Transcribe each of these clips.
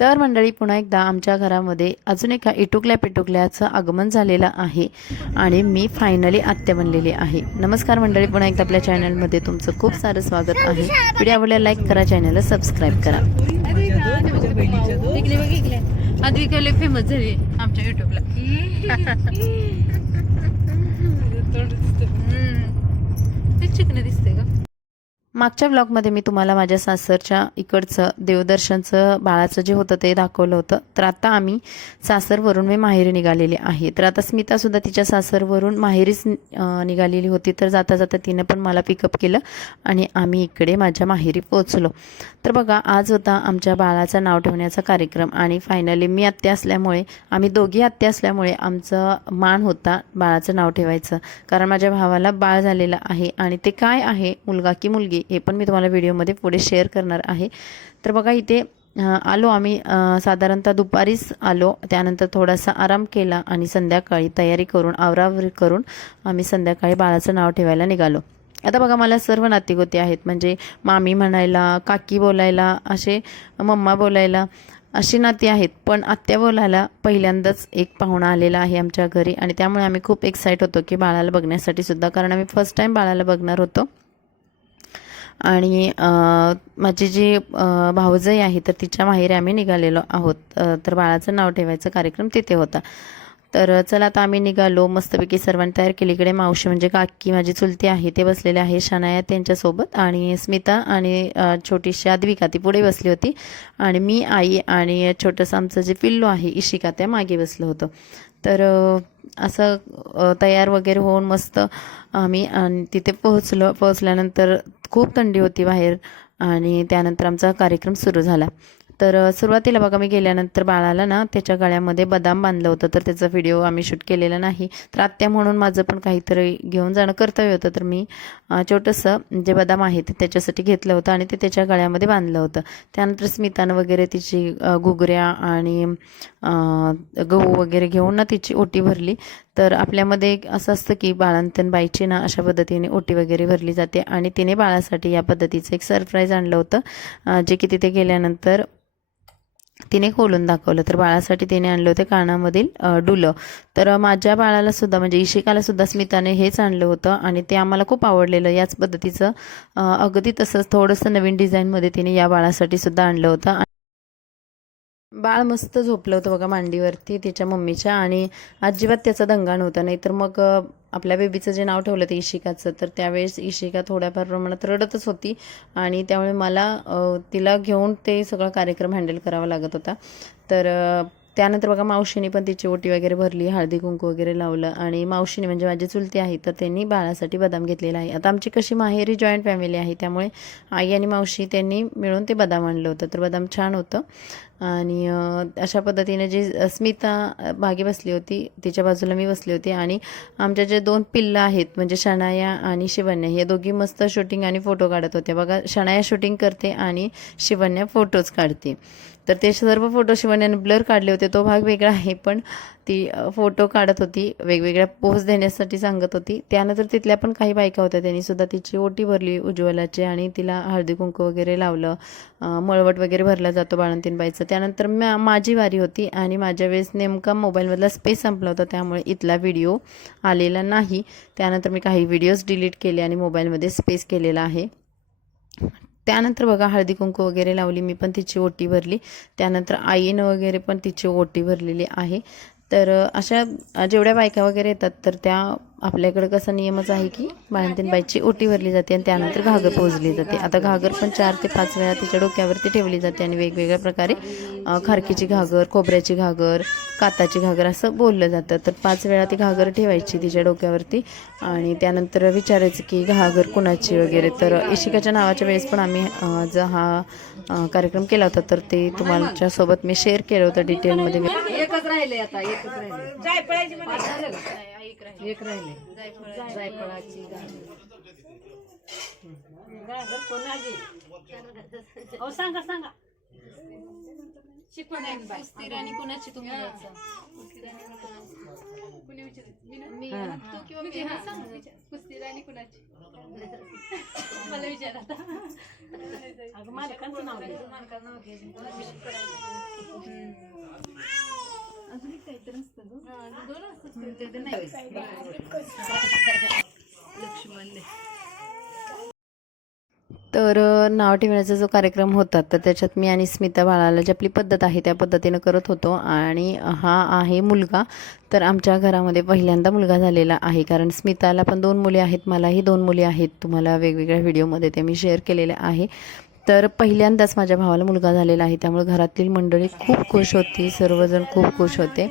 तर मंडळी, पुन्हा एकदा आमच्या घरामध्ये अजून एका इटुकल्याचं आगमन झालेलं आहे आणि मी फायनली आत्या बनलेली आहे. नमस्कार मंडळी, पुन्हा एकदा आपल्या चॅनलमध्ये तुमचं खूप सारं स्वागत आहे. व्हिडिओ आवडल्यास लाईक करा, चॅनलला सबस्क्राईब करा. आधी फेमस झाली आमच्या युट्यूबला. चिकन दिसते का? मागच्या ब्लॉगमध्ये मी तुम्हाला माझ्या सासरच्या इकडचं देवदर्शनचं बाळाचं जे होतं ते दाखवलं होतं. तर आता आम्ही सासरवरून मी माहेरी निघालेली आहे. तर आता स्मितासुद्धा तिच्या सासरवरून माहेरीच निघालेली होती. तर जाता जाता तिनं पण मला पिकअप केलं आणि आम्ही इकडे माझ्या माहेरी पोचलो. तर बघा, आज होता आमच्या बाळाचं नाव ठेवण्याचा कार्यक्रम आणि फायनली मी आत्या असल्यामुळे, आम्ही दोघी आत्या असल्यामुळे आमचा मान होता बाळाचं नाव ठेवायचं. कारण माझ्या भावाला बाळ झालेलं आहे आणि ते काय आहे, मुलगा की मुलगी, हे पण मी तुम्हाला व्हिडिओमध्ये पुढे शेअर करणार आहे. तर बघा, इथे आलो आम्ही साधारणतः दुपारीच आलो. त्यानंतर थोडासा आराम केला आणि संध्याकाळी तयारी करून आवरावरी करून आम्ही संध्याकाळी बाळाचं नाव ठेवायला निघालो. आता बघा, मला सर्व नातेगोते आहेत, म्हणजे मामी म्हणायला, काकी बोलायला, असे मम्मा बोलायला अशी नाती आहेत. पण आत्या बोलायला पहिल्यांदाच एक पाहुणा आलेला आहे आमच्या घरी आणि त्यामुळे आम्ही खूप एक्साइट होतो की बाळाला बघण्यासाठी सुद्धा, कारण आम्ही फर्स्ट टाईम बाळाला बघणार होतो. आणि माझी जी भाऊजाई आहे तर तिच्या माहेरी आम्ही निघालेलो आहोत. तर बाळाचं नाव ठेवायचा कार्यक्रम तिथे होता. तर चला, आता आम्ही निघालो. मस्तपैकी सर्वांनी तयार केली. इकडे मावशी म्हणजे काकी माझी चुलती आहे ते बसलेले आहे, शनाया त्यांच्यासोबत, आणि स्मिता आणि छोटीशी अद्विका ती पुढे बसली होती आणि मी, आई आणि छोटंसं आमचं जे पिल्लू आहे इशिका त्या मागे बसलं होतं. तर असं तयार वगैरे होऊन मस्त आम्ही तिथे पोहोचल्यानंतर खूप थंडी होती बाहेर आणि त्यानंतर आमचा कार्यक्रम सुरू झाला. तर सुरुवातीला बघा, मी गेल्यानंतर बाळाला ना त्याच्या गळ्यामध्ये बदाम बांधलं होतं. तर त्याचा व्हिडिओ आम्ही शूट केलेला नाही. तर आत्या म्हणून माझं पण काहीतरी घेऊन जाणं कर्तव्य होतं. तर मी छोटंसं जे बदाम आहे ते त्याच्यासाठी घेतलं होतं आणि ते त्याच्या गळ्यामध्ये बांधलं होतं. त्यानंतर स्मितानं वगैरे तिची घुगऱ्या आणि गहू वगैरे घेऊन ना तिची ओटी भरली. तर आपल्यामध्ये असं असतं की बाळंतण बाईची ना अशा पद्धतीने ओटी वगैरे भरली जाते आणि तिने बाळासाठी या पद्धतीचं एक सरप्राईज आणलं होतं, जे की तिथे गेल्यानंतर तिने खोलून दाखवलं. तर बाळासाठी तिने आणलं होतं कानामधील डुलं. तर माझ्या बाळाला सुद्धा म्हणजे इशिकाला सुद्धा स्मिताने हेच आणलं होतं आणि ते आम्हाला खूप आवडलेलं. याच पद्धतीचं अगदी तसंच थोडंसं नवीन डिझाईनमध्ये तिने या बाळासाठी सुद्धा आणलं होतं. बाळ मस्त झोपलं होतं बघा मांडीवरती तिच्या मम्मीच्या, आणि अजिबात त्याचा दंगा नव्हता. नाहीतर मग आपल्या बेबीचं जे नाव ठेवलं ते इशिकाचं, तर त्यावेळेस इशिका थोड्याफार प्रमाणात रडतच होती आणि त्यामुळे मला तिला घेऊन ते सगळं कार्यक्रम हँडल करावा लागत होता. तर त्यानंतर बघा, मावशीने पण तिची ओटी वगैरे भरली, हळदी कुंकू वगैरे लावलं आणि मावशीने म्हणजे माझी चुलती आहे तर त्यांनी बाळासाठी बदाम घेतलेला आहे. आता आमची कशी माहेरी जॉईंट फॅमिली आहे त्यामुळे आई आणि मावशी त्यांनी मिळून ते बदाम आणलं होतं. तर बदाम छान होतं आणि अशा पद्धतीने जी स्मिता मागे बसली होती तिच्या बाजूला मी बसली होती आणि आमच्या जे दोन पिल्लं आहेत म्हणजे शनाया आणि शिवन्या, हे दोघी मस्त शूटिंग आणि फोटो काढत होत्या बघा. शनाया शूटिंग करते आणि शिवन्या फोटोज काढते. तर ते सर्व फोटो शिवण्याने ब्लर काढले होते, तो भाग वेगळा आहे, पण ती फोटो काढत होती, वेगवेगळ्या पोज देण्यासाठी सांगत होती. त्यानंतर तिथल्या पण काही बायका होत्या, त्यांनी सुद्धा तिची ओटी भरली उज्ज्वलाची आणि तिला हळदी कुंकू वगैरे लावलं. मळवट वगैरे भरला जातो बाळंतीण बाईचं. त्यानंतर माझी वारी होती आणि माझ्या वेळेस नेमका मोबाईलमधला स्पेस संपला होता त्यामुळे इथला व्हिडिओ आलेला नाही. त्यानंतर मी काही व्हिडिओज डिलीट केले आणि मोबाईलमध्ये स्पेस केलेला आहे. त्यानंतर बघा, हळदी कुंकू वगैरे लावली, मी पण तिची ओटी भरली. त्यानंतर आईनं वगैरे पण तिची ओटी भरलेली आहे. तर अशा जेवढ्या बायका वगैरे येतात तर त्या आपल्याकडे कसं नियमच आहे की बाळंतीण बाईची ओटी भरली जाते आणि त्यानंतर घागर पोजली जाते. आता घागर पण 4 ते 5 वेळा तिच्या डोक्यावरती ठेवली जाते आणि वेगवेगळ्या प्रकारे खारकीची घागर, खोबऱ्याची घागर, काताची घागर असं बोललं जातं. तर 5 वेळा ती घागर ठेवायची तिच्या डोक्यावरती आणि त्यानंतर विचारायचं की घागर कुणाची वगैरे. तर इशिकाच्या नावाच्या वेळेस पण आम्ही जो हा कार्यक्रम केला होता तर ते तुमच्यासोबत मी शेअर केलं होतं डिटेलमध्ये. एकच राहिले आता, एकच राहिले. एक राहिले जायफळाची गाजर कोणाची हो सांगा सांगा. शिकवण कुस्ती राणी कुणाची तुम्ही कुणी मी तू किंवा मी सांग कुस्ती राणी कुणाची मला विचारा. अगं मालकांचं नाव घे. तर नाव ठेवण्याचा जो कार्यक्रम होता तर त्याच्यात मी आणि स्मिता बाळाला जी आपली पद्धत आहे त्या पद्धतीनं करत होतो. आणि हा आहे मुलगा. तर आमच्या घरामध्ये पहिल्यांदा मुलगा झालेला आहे, कारण स्मिताला पण 2 मुली आहेत, मलाही 2 मुली आहेत. तुम्हाला वेगवेगळ्या व्हिडिओमध्ये ते मी शेअर केलेले आहे. तर पहिल्यांदाच माझ्या भावाला मुलगा झालेला आहे, त्यामुळे घरातील मंडळी खूप खुश होती, सर्वजण खूप खुश होते.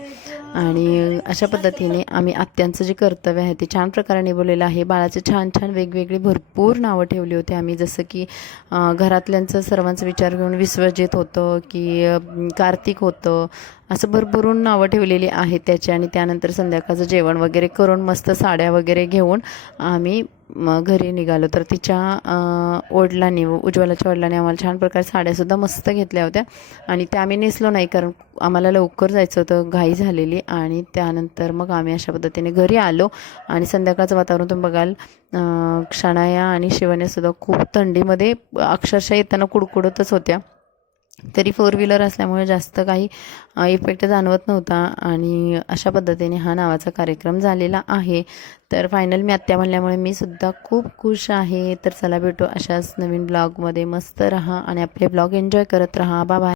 आणि अशा पद्धतीने आम्ही आत्यांचं जे कर्तव्य आहे ते छान प्रकारे निभवलेलं आहे. बाळाचे छान छान वेगवेगळी भरपूर नावं ठेवली होती आम्ही, जसं की घरातल्यांचं सर्वांचा विचार घेऊन विश्वजित होतं, की कार्तिक होतं, असं भरभरून नावं ठेवलेली आहेत त्याची. आणि त्यानंतर संध्याकाळचं जेवण वगैरे करून मस्त साड्या वगैरे घेऊन आम्ही घरी निघालो. तर तिच्या वडिलांनी, उज्ज्वलाच्या वडिलांनी आम्हाला छान प्रकारे साड्यासुद्धा मस्त घेतल्या होत्या, आणि त्या आम्ही नेसलो नाही, कारण आम्हाला लवकर जायचं होतं, घाई झालेली. आणि त्यानंतर मग आम्ही अशा पद्धतीने घरी आलो. आणि संध्याकाळचं वातावरण तुम्ही बघाल, क्षणाया आणि शिवण्यासुद्धा खूप थंडीमध्ये अक्षरशः येताना कुडकुडतच होत्या. तरी 4 व्हीलर असल्यामुळे जास्त काही इफेक्ट जाणवत नव्हता. आणि अशा पद्धतीने हा नावाचा कार्यक्रम झालेला आहे. तर फायनल मी आत्या म्हणल्यामुळे मी सुद्धा खूप खुश आहे. तर चला भेटू अशाच नवीन ब्लॉगमध्ये. मस्त राहा आणि आपले ब्लॉग एन्जॉय करत राहा. Bye bye.